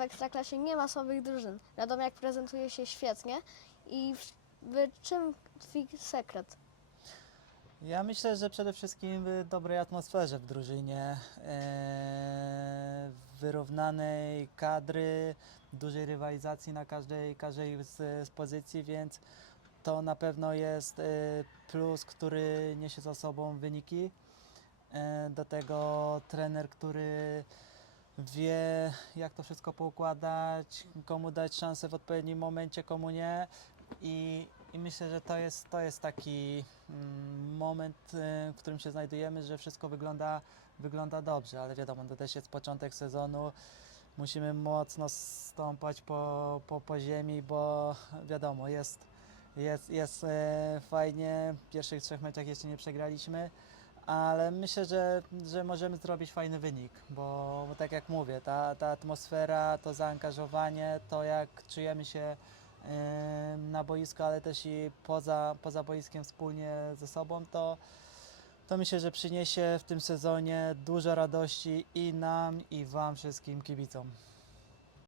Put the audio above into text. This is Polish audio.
W Ekstraklasie nie ma słabych drużyn. Radomiak prezentuje się świetnie i w, czym tkwi sekret? Ja myślę, że przede wszystkim w dobrej atmosferze w drużynie, e, wyrównanej kadry, dużej rywalizacji na każdej, każdej z, z pozycji, więc to na pewno jest e, plus, który niesie za sobą wyniki. E, Do tego trener, który wie, jak to wszystko poukładać, komu dać szansę w odpowiednim momencie, komu nie. I, i myślę, że to jest, to jest taki mm, moment, y, w którym się znajdujemy, że wszystko wygląda, wygląda dobrze, ale wiadomo, to też jest początek sezonu. Musimy mocno stąpać po, po, po ziemi, bo wiadomo, jest, jest, jest e, fajnie. W pierwszych trzech meczach jeszcze nie przegraliśmy, ale myślę, że, że możemy zrobić fajny wynik, bo, bo tak jak mówię, ta, ta atmosfera, to zaangażowanie, to jak czujemy się e, na boisku, ale też i poza, poza boiskiem wspólnie ze sobą, to, to myślę, że przyniesie w tym sezonie dużo radości i nam, i Wam wszystkim kibicom.